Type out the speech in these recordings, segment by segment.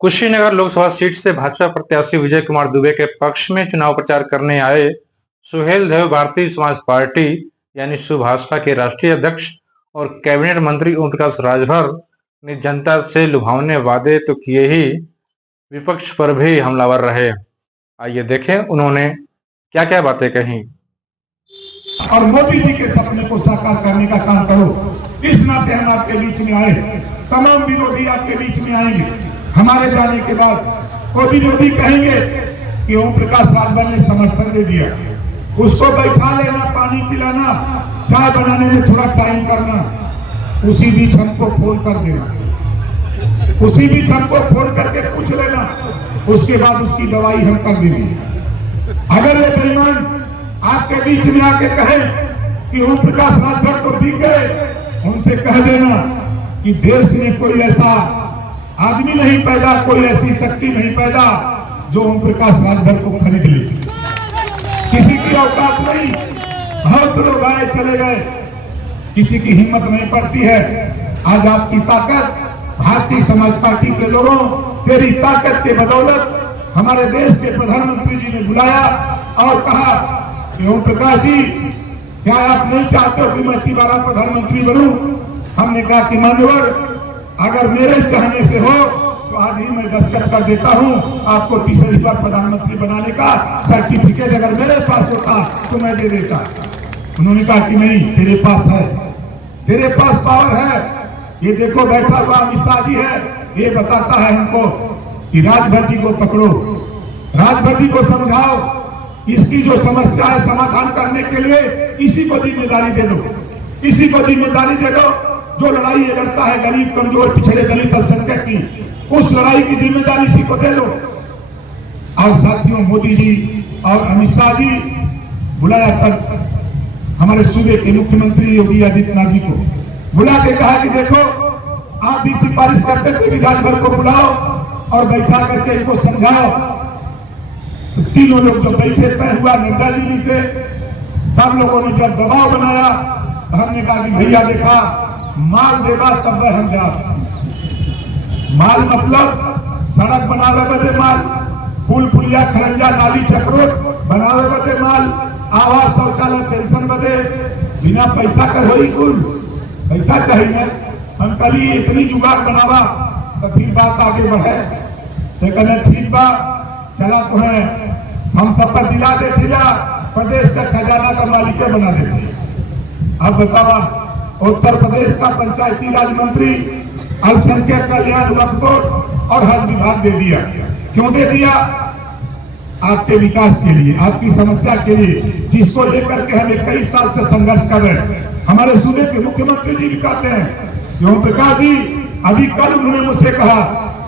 Kushinagar Lok Sabha seat से भाजपा प्रत्याशी विजय कुमार दुबे के पक्ष में चुनाव प्रचार करने आए सुहेल देव भारतीय समाज पार्टी यानी सुभाषपा के राष्ट्रीय अध्यक्ष और कैबिनेट मंत्री ओम प्रकाश राजभर ने जनता से लुभावने वादे तो किए ही विपक्ष पर भी हमलावर रहे। आइए देखें उन्होंने क्या क्या बातें कही। और मोदी जी के सपने को साकार करने का काम करो। इस नाते हम आपके बीच में आए, तमाम विरोधी आपके बीच में आएंगे। हमारे जाने के बाद वो विरोधी कहेंगे कि ओम प्रकाश राजभर ने समर्थन दे दिया, उसको बैठा लेना, पानी पिलाना, चाय बनाने में थोड़ा टाइम करना, उसी बीच हमको फोन कर देना, उसी बीच हमको फोन करके पूछ लेना, उसके बाद उसकी दवाई हम कर देंगे। अगर ये बेईमान आपके बीच में आके कहे कि ओम प्रकाश राजभर तो बिक गए, उनसे कह देना कि देश में कोई ऐसा आदमी नहीं पैदा, कोई ऐसी शक्ति नहीं पैदा जो ओम प्रकाश राजभर को खरीद ले। किसी की औकात नहीं, बहुत लोग आए चले गए, किसी की हिम्मत नहीं पड़ती है। आज आपकी ताकत भारतीय समाज पार्टी के लोगों, तेरी ताकत के बदौलत हमारे देश के प्रधानमंत्री जी ने बुलाया और कहा कि ओम प्रकाश जी, क्या आप नहीं चाहते हो कि मैं दोबारा प्रधानमंत्री बनूं? हमने कहा कि मान्यवर, अगर मेरे चाहने से हो तो आज ही मैं दस्तखत कर देता हूं, आपको तीसरी बार प्रधानमंत्री बनाने का सर्टिफिकेट अगर मेरे पास होता तो मैं दे देता। उन्होंने कहा कि नहीं, तेरे पास है, तेरे पास पावर है। ये देखो बैठा हुआ अमित शाह जी है, ये बताता है हमको कि राजभर जी को पकड़ो, राजभर जी को समझाओ, इसकी जो समस्या है समाधान करने के लिए इसी को जिम्मेदारी दे दो, इसी को जिम्मेदारी दे दो। जो लड़ाई ये लड़ता है गरीब, कमजोर, पिछड़े, दलित, अल्पसंख्यक की, उस लड़ाई की जिम्मेदारी इसी को दे दो। और साथियों, मोदी जी और अमित शाह जी बुलाया तब हमारे सूबे के मुख्यमंत्री योगी आदित्यनाथ जी को बुला के कहा कि देखो, आप भी सिफारिश करते थे कि राजभर को बुलाओ और बैठा करके इनको समझाओ। तो तीनों लोग जो बैठे तय हुआ, नड्डा जी भी थे, सब लोगों ने जब दबाव बनाया तो हमने कहा कि भैया देखा, माल देवा तब हम जा। माल मतलब सड़क बनावे बदे माल, पुल पुलिया, खरंजा, नाली, चक्रोट बनावे बदे माल, आवास, शौचालय, पेंशन बदे, बिना पैसा का होई कुल पैसा चाहिए। हम कल इतनी जुगाड़ बनावा तो फिर बात आगे बढ़े। तो कहना ठीक बा, चला तो है, हम सबका दिला देते जा, प्रदेश का खजाना का मालिक बना देते। अब बतावा, उत्तर प्रदेश का पंचायती राज मंत्री, अल्पसंख्यक कल्याण, वक्फ बोर्ड और हज विभाग दे दिया। क्यों दे दिया? आपके विकास के लिए, आपकी समस्या के लिए, जिसको लेकर के हम 21 साल से संघर्ष कर रहे हैं। हमारे सूबे के मुख्यमंत्री जी भी कहते हैं, ओम प्रकाश जी, अभी कल उन्होंने मुझसे कहा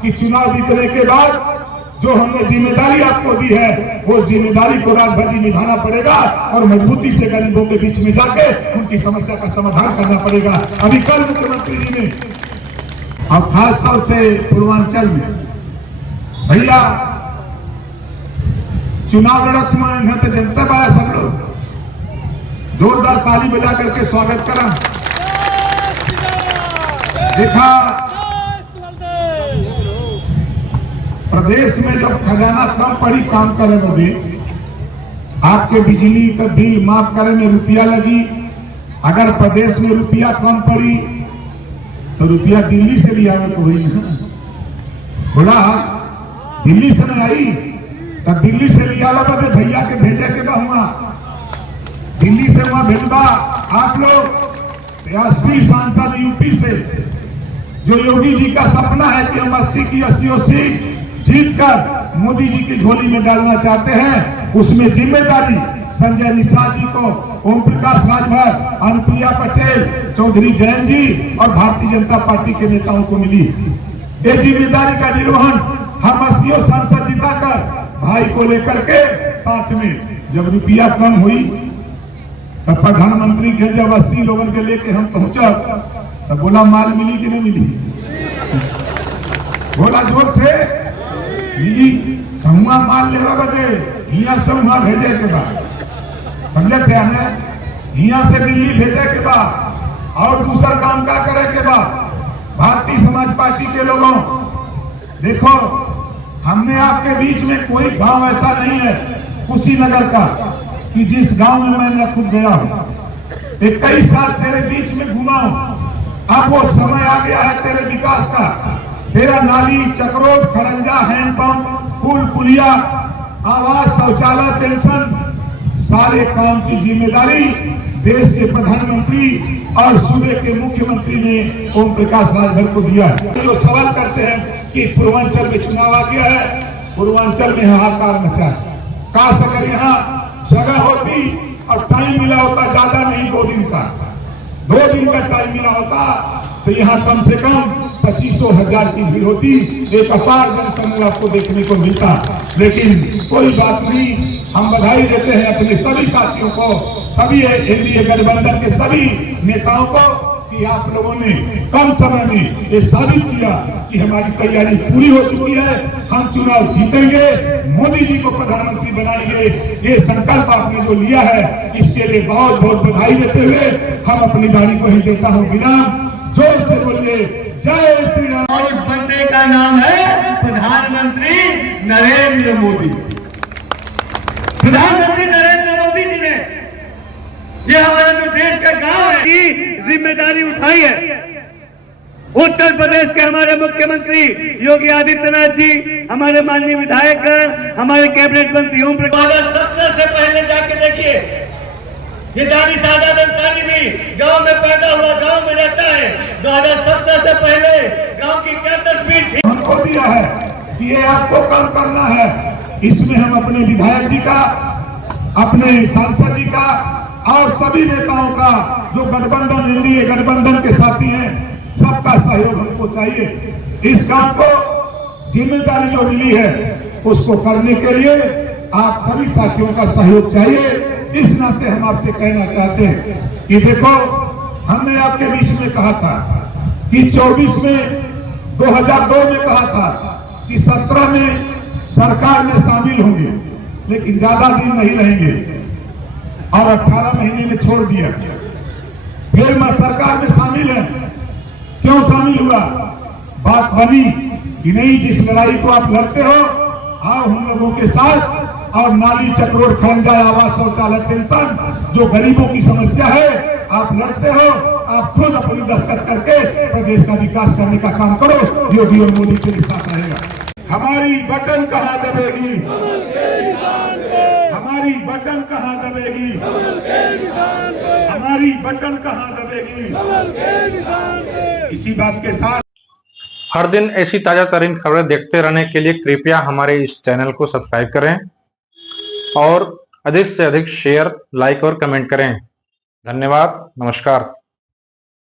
कि चुनाव जीतने के बाद जो हमने जिम्मेदारी आपको दी है, उस जिम्मेदारी को राजभर जी निभाना पड़ेगा और मजबूती से गरीबों के बीच में जाके उनकी समस्या का समाधान करना पड़ेगा। अभी कल मुख्यमंत्री जी ने, और खास तौर से पूर्वांचल में, भैया चुनाव लड़त में तो जनता बाया, सब लोग जोरदार ताली बजा करके स्वागत करा। देखा, प्रदेश में जब खजाना कम पड़ी काम करे बदे, आपके बिजली का बिल माफ करे में रुपया लगी, अगर प्रदेश में रुपया कम पड़ी तो रुपया दिल्ली से लिया तो हुई ना, बोला दिल्ली से नहीं आई तो दिल्ली से लिया बदे भैया के भेजे के बहुआ, दिल्ली से वहां भेजबा। आप लोग 80 सांसद यूपी से, जो योगी जी का सपना है कि हम 80 की 80 सीट जीतकर मोदी जी की झोली में डालना चाहते हैं, उसमें जिम्मेदारी संजय निषाद जी को, ओम प्रकाश राजभर, अनुप्रिया पटेल, चौधरी जयंत जी और भारतीय जनता पार्टी के नेताओं को मिली। ये जिम्मेदारी का निर्वहन हम 80 सांसद जीताकर भाई को लेकर के साथ में, जब रुपया कम हुई तब प्रधानमंत्री के जब 80 लोगों के लेके हम पहुंचा तब बोला माल मिली कि नहीं मिली? बोला जोर से, मिली। कहूँगा माल लेवा बदे यहाँ से वहां भेजे के बाद, समझे थे ना, यहाँ से दिल्ली भेजे के बाद और दूसरा काम क्या करे के बाद, भारतीय समाज पार्टी के लोगों देखो, हमने आपके बीच में कोई गांव ऐसा नहीं है कुशीनगर का कि जिस गांव में मैं न खुद गया हूं। 21 साल तेरे बीच में घुमा हूं। अब वो समय आ गया है तेरे विकास का। तेरा नाली, चक्रोट, खड़ंजा, हैंडपंप, पुल, पुलिया, आवास, शौचालय, पेंशन, सारे काम की जिम्मेदारी देश के प्रधानमंत्री और सूबे के मुख्यमंत्री ने ओम प्रकाश राजभर को दिया है। जो सवाल करते हैं कि पूर्वांचल में चुनाव आ गया है, पूर्वांचल में हाहाकार मचा है। काश अगर यहाँ जगह होती और टाइम मिला होता, ज्यादा नहीं 2 दिन का, 2 दिन का टाइम मिला होता तो यहाँ कम से कम 25,000 की भीड़ होती, एक अपार जनसमूह आपको देखने को मिलता। लेकिन कोई बात नहीं, हम बधाई देते हैं अपने सभी साथियों को, सभी एनडीए गठबंधन के सभी नेताओं को कि आप लोगों ने कम समय में ये साबित किया कि हमारी तैयारी पूरी हो चुकी है। हम चुनाव जीतेंगे, मोदी जी को प्रधानमंत्री बनाएंगे। ये संकल्प आपने जो लिया है, इसके लिए बहुत बहुत बधाई देते हुए हम अपनी बारी को ही देता हूँ विराम। जोर से बोलिए जय श्री राम। और उस बंदे का नाम है प्रधानमंत्री नरेंद्र मोदी। प्रधानमंत्री नरेंद्र मोदी जी ने ये हमारे जो देश का गांव है की जिम्मेदारी उठाई है। उत्तर प्रदेश के हमारे मुख्यमंत्री योगी आदित्यनाथ जी, हमारे माननीय विधायक, हमारे कैबिनेट मंत्री ओम प्रकाश 2017 से पहले जाके देखिए, ये दानी सादात अंसारी भी गांव में पैदा हुआ, गांव में रहता है। 2017 से पहले गांव की क्या तस्वीर थी? हमको दिया है कि ये आपको काम करना है। इसमें हम अपने विधायक जी का, अपने सांसद जी का और सभी नेताओं का, जो गठबंधन, एनडीए गठबंधन के साथी हैं, सबका सहयोग हमको चाहिए। इस काम को जिम्मेदारी जो मिली है उसको करने के लिए आप सभी साथियों का सहयोग चाहिए। इस नाते हम आपसे कहना चाहते हैं कि देखो, हमने आपके बीच में कहा था कि 24 में 2002 में कहा था कि 17 में सरकार में शामिल होंगे, लेकिन ज्यादा दिन नहीं रहेंगे और 18 महीने में छोड़ दिया। फिर मैं सरकार में शामिल है। क्यों शामिल हुआ? बात बनी कि नहीं, जिस लड़ाई को आप लड़ते हो, आओ हम लोगों के साथ और नाली, चक्रोट, खड़ंजा, आवास, शौचालय, पेंशन, जो गरीबों की समस्या है, आप लड़ते हो, आप खुद अपनी दस्तखत करके प्रदेश का विकास करने का काम करो। योगी और मोदी के साथ रहेगा। हमारी बटन कहाँ दबेगी? हमारी बटन कहाँ दबेगी? हमारी बटन कहाँ दबेगी? इसी बात के साथ हर दिन ऐसी ताजा तरीन खबरें देखते रहने के लिए कृपया हमारे इस चैनल को सब्सक्राइब करें और अधिक से अधिक शेयर, लाइक और कमेंट करें। धन्यवाद। नमस्कार।